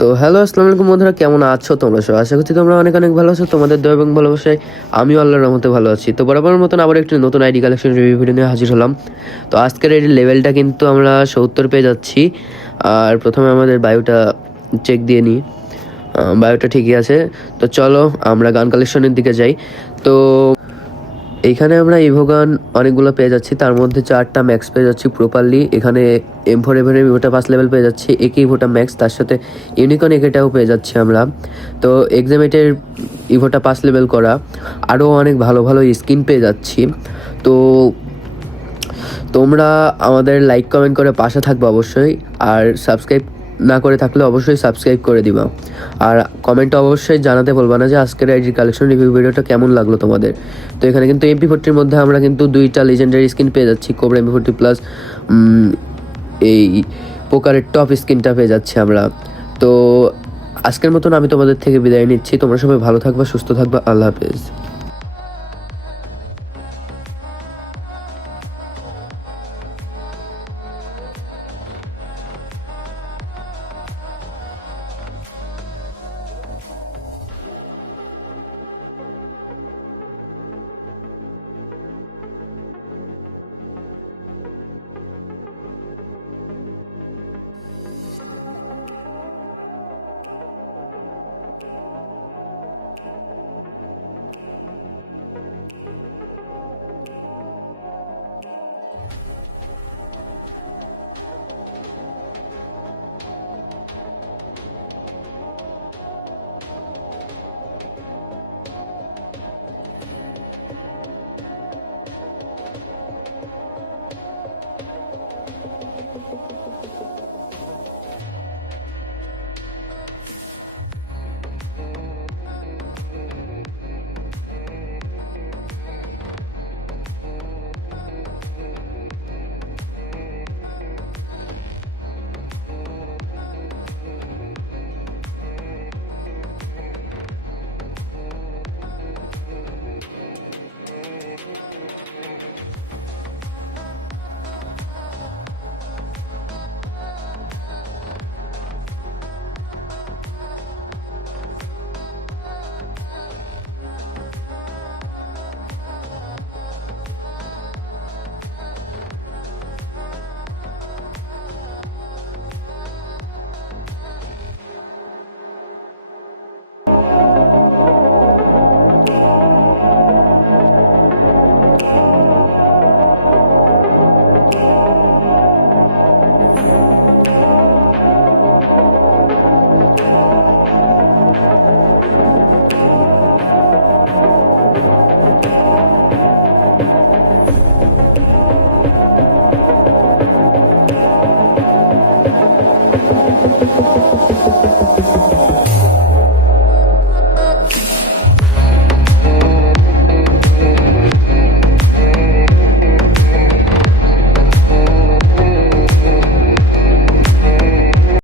তো হ্যালো আসসালামু আলাইকুম বন্ধুরা, কেমন আছো তোমরা সবাই? আশা করছি তোমরা অনেক অনেক ভালো আছো। তোমাদের দয়া এবং ভালোবাসায় আমিও আল্লাহর রহমতে ভালো আছি। তো বরাবরের মতন আবার একটি নতুন আইডি কালেকশন রিভিউ ভিডিও নিয়ে হাজির হলাম। তো আজকের এই লেভেলটা কিন্তু আমরা 70 পেয়ে যাচ্ছি। আর প্রথমে আমাদের বায়োটা চেক দিয়ে নিই। বায়োটা ঠিকই আছে। তো চলো আমরা গান কালেকশনের দিকে যাই। তো এইখানে আমরা ইভোগান অনেকগুলো পেয়ে যাচ্ছি, তার মধ্যে 4টা ম্যাক্স পেয়ে যাচ্ছি প্রপারলি। এখানে M4 এভেনের ইভোটা 5 লেভেল পেয়ে যাচ্ছি, একে ইভোটা ম্যাক্স, তার সাথে ইউনিকর্ন একেটাও পেয়ে যাচ্ছি আমরা। তো এক্সামেটের ইভোটা 5 লেভেল করা, আরও অনেক ভালো ভালো স্কিন পেয়ে যাচ্ছি। তো তোমরা আমাদের লাইক কমেন্ট করে পাশে থাকবে অবশ্যই, আর সাবস্ক্রাইব না করে থাকলে অবশ্যই সাবস্ক্রাইব করে দিবা। আর কমেন্টে অবশ্যই জানাতে বলবা না যে আজকের আইডি কালেকশন রিভিউ ভিডিওটা কেমন লাগলো তোমাদের। তো এখানে কিন্তু MP40 মধ্যে আমরা কিন্তু 2টা লিজেন্ডারি স্কিন পেয়ে যাচ্ছি, কোবরা MP40 প্লাস এই পোকারের টপ স্কিনটা পেয়ে যাচ্ছি আমরা। তো আজকের মতন আমি তোমাদের থেকে বিদায় নিচ্ছি। তোমরা সবাই ভালো থাকবা, সুস্থ থাকবা। আল্লাহ হাফেজ।